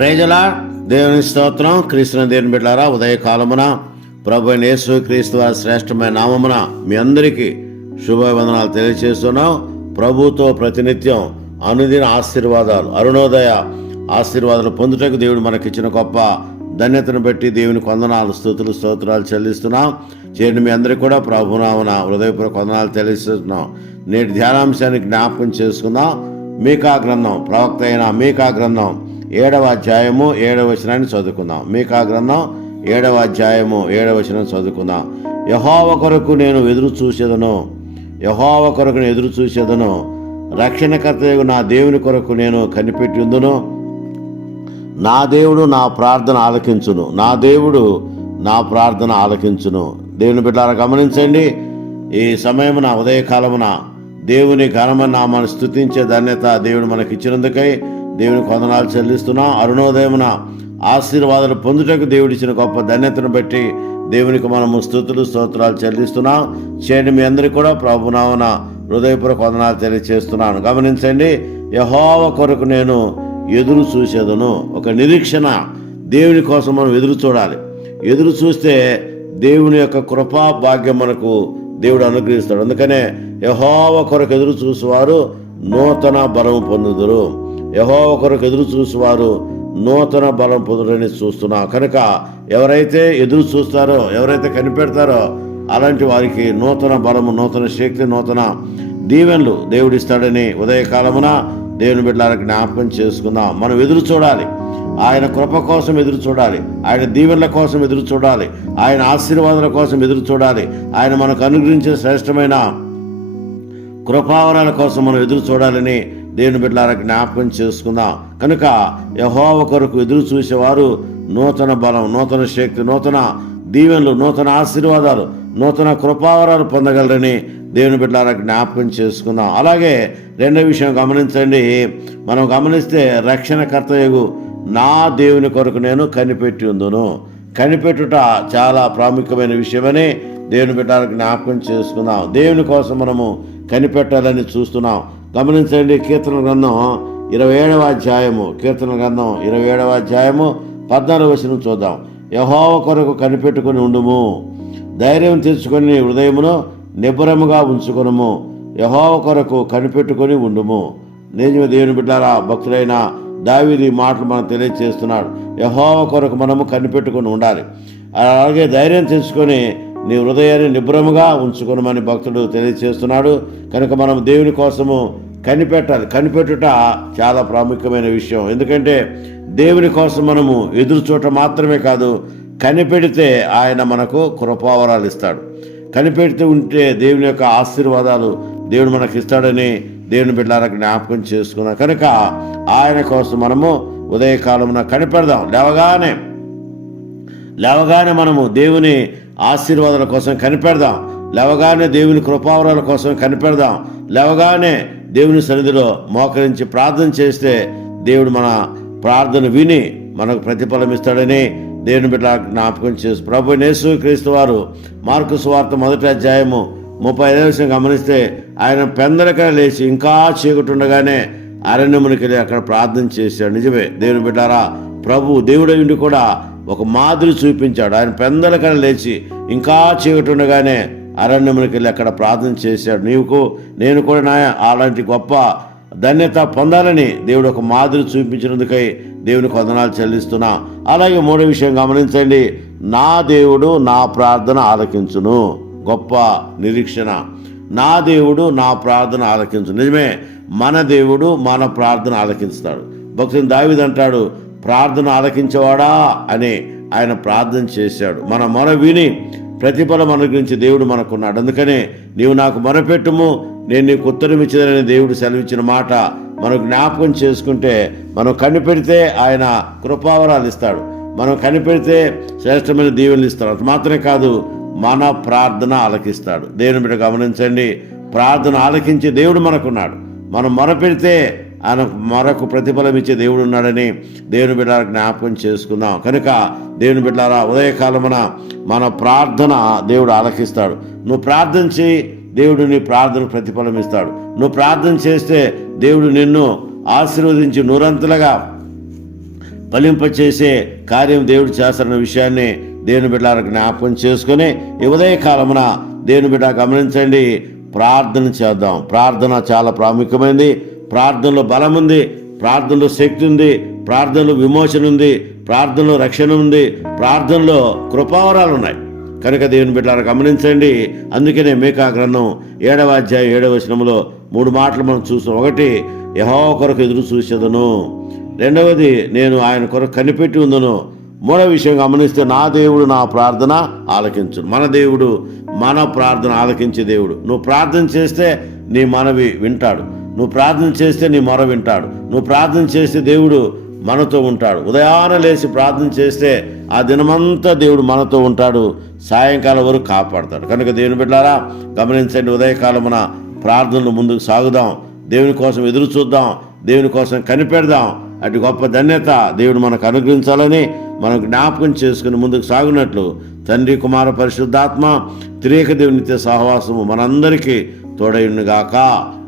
ప్రేజలా దేవుని స్తోత్రం. క్రీస్తుని దేవుని బిడ్డారా ఉదయకాలమున ప్రభు యేసు క్రీస్తు వారి శ్రేష్టమైన నామమున మీ అందరికీ శుభవందనాలు తెలియజేస్తున్నాం ప్రభుతో ప్రతినిత్యం అనుదిన ఆశీర్వాదాలు అరుణోదయ ఆశీర్వాదాలు పొందుటకు దేవుడు మనకిచ్చిన గొప్ప ధన్యతను బట్టి దేవుని కొందనాలు స్థుతులు స్తోత్రాలు చెల్లిస్తున్నాం. చేయండి మీ అందరికీ కూడా ప్రభునామన హృదయపూర్వక కొందనాలు తెలియజేస్తున్నాం నేటి ధ్యానాంశాన్ని జ్ఞాపకం చేసుకుందాం. మీకా గ్రంథం ప్రవక్త అయిన మీకా గ్రంథం ఏడవ అధ్యాయము ఏడవ వచనాన్ని చదువుకుందాం. మీకా గ్రంథం ఏడవ అధ్యాయము ఏడవ వచనం చదువుకుందాం. యహోవ కొరకు నేను ఎదురు చూసేదను. యహోవ కొరకు నేను ఎదురు చూసేదను. రక్షణకర్త నా దేవుని కొరకు నేను కనిపెట్టి ఉందును. నా దేవుడు నా ప్రార్థన ఆలకించును. నా దేవుడు నా ప్రార్థన ఆలకించును. దేవుని బిడ్డారా గమనించండి. ఈ సమయమున ఉదయకాలమున దేవుని ఘనమైన నామాన్ని స్థుతించే ధన్యత దేవుడు మనకి ఇచ్చినందుకై దేవుని కొందనాలు చెల్లిస్తున్నాం. అరుణోదయమున ఆశీర్వాదాలు పొందుటకు దేవుడిచ్చిన గొప్ప ధన్యతను బట్టి దేవునికి మనము స్థుతులు స్తోత్రాలు చెల్లిస్తున్నాం. చేయండి మీ అందరికీ కూడా ప్రభునామన హృదయపూర్వక వందనాలు తెలియజేస్తున్నాను గమనించండి యహోవ కొరకు నేను ఎదురు చూసేదను. ఒక నిరీక్షణ దేవుని కోసం మనం ఎదురు చూడాలి. ఎదురు చూస్తే దేవుని యొక్క కృపా భాగ్యం మనకు దేవుడు అనుగ్రహిస్తాడు. అందుకనే యహోవ కొరకు ఎదురు చూసేవారు నూతన బలం పొందుదురు. యహో ఒకరికి ఎదురు చూసేవారు నూతన బలం పొందుడని చూస్తున్నాం. కనుక ఎవరైతే ఎదురు చూస్తారో ఎవరైతే కనిపెడతారో అలాంటి వారికి నూతన బలము నూతన శక్తి నూతన దీవెనలు దేవుడిస్తాడని ఉదయకాలమున దేవుని బిడ్డలకు జ్ఞాపకం చేసుకుందాం. మనం ఎదురు చూడాలి. ఆయన కృప కోసం ఎదురు చూడాలి. ఆయన దీవెనల కోసం ఎదురు చూడాలి. ఆయన ఆశీర్వాదాల కోసం ఎదురు చూడాలి. ఆయన మనకు అనుగ్రహించే శ్రేష్టమైన కృపావరాల కోసం మనం ఎదురు చూడాలని దేవుని బిడ్డలారా జ్ఞాపకం చేసుకుందాం. కనుక యహోవ కొరకు ఎదురు చూసేవారు నూతన బలం నూతన శక్తి నూతన దీవెనలు నూతన ఆశీర్వాదాలు నూతన కృపావరాలు పొందగలరని దేవుని బిడ్డలారా జ్ఞాపకం చేసుకుందాం. అలాగే రెండో విషయం గమనించండి. మనం గమనిస్తే రక్షణ కర్తయ్యగు నా దేవుని కొరకు నేను కనిపెట్టి ఉందును కనిపెట్టుట చాలా ప్రాముఖ్యమైన విషయమని దేవుని బిడ్డలకు జ్ఞాపకం చేసుకుందాం. దేవుని కోసం మనము కనిపెట్టాలని చూస్తున్నాం. గమనించండి కీర్తన గ్రంథం ఇరవై ఏడవ అధ్యాయము. కీర్తన గ్రంథం ఇరవై ఏడవ అధ్యాయము పద్నాలుగు వచనం చూద్దాం. యహోవ కొరకు కనిపెట్టుకుని ఉండుము. ధైర్యం తెచ్చుకొని హృదయమును నిబ్బరముగా ఉంచుకునము. యహోవ కొరకు కనిపెట్టుకొని ఉండుము. నిజమే దేవుని బిడ్డారా భక్తులైన దావీది మాటలు మనం తెలియజేస్తున్నాడు. యహోవ కొరకు మనము కనిపెట్టుకొని ఉండాలి. అలాగే ధైర్యం తెచ్చుకొని నీ హృదయాన్ని నిబ్రముగా ఉంచుకొనమని భక్తుడు తెలియజేస్తున్నాడు. కనుక మనం దేవుని కోసము కనిపెట్టాలి. కనిపెట్టుట చాలా ప్రాముఖ్యమైన విషయం. ఎందుకంటే దేవుని కోసం మనము ఎదురు చూట మాత్రమే కాదు కనిపెడితే ఆయన మనకు కృపావరాలు ఇస్తాడు. కనిపెడుతూ ఉంటే దేవుని యొక్క ఆశీర్వాదాలు దేవుడు మనకి ఇస్తాడని దేవుని బిడ్డలకు జ్ఞాపకం చేసుకున్నాం. కనుక ఆయన కోసం మనము ఉదయకాలమున కనిపెడదాం. లేవగానే లేవగానే మనము దేవుని ఆశీర్వాదాల కోసం కనిపెడదాం. లేవగానే దేవుని కృపావరాల కోసం కనిపెడదాం. లేవగానే దేవుని సన్నిధిలో మోకరించి ప్రార్థన చేస్తే దేవుడు మన ప్రార్థన విని మనకు ప్రతిఫలం ఇస్తాడని దేవుని బిడ్డ జ్ఞాపకం చేసి ప్రభు నేసు క్రీస్తు వారు మార్కు స్వార్థ మొదటి అధ్యాయము ముప్పై ఐదవ విషయం గమనిస్తే ఆయన పెందలక లేచి ఇంకా చీకటుండగానే అరణ్యమునికి వెళ్ళి అక్కడ ప్రార్థన చేశాడు. నిజమే దేవుని బిడ్డారా ప్రభు దేవుడు ఉండి కూడా మాదిరి చూపించాడు. ఆయన పెందలకన లేచి ఇంకా చీకటి ఉండగానే అరణ్యమునికి వెళ్ళి అక్కడ ప్రార్థన చేశాడు. నీకు నేను కూడా నా అలాంటి గొప్ప ధన్యత పొందాలని దేవుడు ఒక మాదిరి చూపించినందుకై దేవుని కొందనాలు చెల్లిస్తున్నా. అలాగే మూడో విషయం గమనించండి. నా దేవుడు నా ప్రార్థన ఆలకించును. గొప్ప నిరీక్షణ. నా దేవుడు నా ప్రార్థన ఆలకించు నిజమే మన దేవుడు మన ప్రార్థన ఆలకిస్తాడు. భక్తుని దావిదంటాడు ప్రార్థన ఆలకించేవాడా అని ఆయన ప్రార్థన చేశాడు. మన మొర విని ప్రతిఫలం అనుగ్రహించి దేవుడు మనకున్నాడు. అందుకనే నీవు నాకు మొరపెట్టుము నేను నీకు ఉత్తరం ఇచ్చేదని దేవుడు సెలవిచ్చిన మాట మనకు జ్ఞాపకం చేసుకుంటే మనం కనిపెడితే ఆయన కృపావరాలు ఇస్తాడు. మనం కనిపెడితే శ్రేష్టమైన దీవెనలు ఇస్తాడు. అది మాత్రమే కాదు మన ప్రార్థన ఆలకిస్తాడు. దేవుని బిడ్డ గమనించండి ప్రార్థన ఆలకించి దేవుడు మనకున్నాడు. మనం మొరపెడితే ఆయన మరొక ప్రతిఫలం ఇచ్చే దేవుడు ఉన్నాడని దేవుని బిడ్డల జ్ఞాపకం చేసుకుందాం. కనుక దేవుని బిడ్డారా ఉదయకాలమున మన ప్రార్థన దేవుడు ఆలకిస్తాడు. నువ్వు ప్రార్థన చేయి దేవుడు నీ ప్రార్థన ప్రతిఫలం ఇస్తాడు. నువ్వు ప్రార్థన చేస్తే దేవుడు నిన్ను ఆశీర్వదించి నూరంతలుగా ఫలింపచేసే కార్యం దేవుడు చేస్తారన్న విషయాన్ని దేవుని బిడ్డలకు జ్ఞాపకం చేసుకొని ఈ ఉదయ కాలమున దేవుని బిడ్డ గమనించండి ప్రార్థన చేద్దాం. ప్రార్థన చాలా ప్రాముఖ్యమైనది ప్రార్థనలో బలం ఉంది ప్రార్థనలో శక్తి ఉంది ప్రార్థనలో విమోచన ఉంది ప్రార్థనలో రక్షణ ఉంది ప్రార్థనలో కృపావరాలు ఉన్నాయి కనుక దేవుని బిడ్డలను గమనించండి. అందుకనే మేకా గ్రంథం ఏడవ అధ్యాయం ఏడవ వచనంలో మూడు మాటలు మనం చూసాం ఒకటి యహో కొరకు ఎదురు చూసేదను. రెండవది నేను ఆయన కొరకు కనిపెట్టి ఉందను. మూడవ విషయం గమనిస్తే నా దేవుడు నా ప్రార్థన ఆలకించు మన దేవుడు మన ప్రార్థన ఆలకించే దేవుడు. నువ్వు ప్రార్థన చేస్తే నీ మనవి వింటాడు. నువ్వు ప్రార్థన చేస్తే నీ మొర వింటాడు. నువ్వు ప్రార్థన చేస్తే దేవుడు మనతో ఉంటాడు. ఉదయాన లేచి ప్రార్థన చేస్తే ఆ దినమంతా దేవుడు మనతో ఉంటాడు. సాయంకాలం వరకు కాపాడతాడు. కనుక దేవుని బిడ్డారా గమనించండి ఉదయకాలమున ప్రార్థనలు ముందుకు సాగుదాం. దేవుని కోసం ఎదురు చూద్దాం. దేవుని కోసం కనిపెడదాం. అటు గొప్ప ధన్యత దేవుడు మనకు అనుగ్రహించాలని మనం జ్ఞాపకం చేసుకుని ముందుకు సాగునట్లు తండ్రి కుమార పరిశుద్ధాత్మ త్రియేక దేవునిత్య సహవాసము మనందరికీ తోడైండుగాక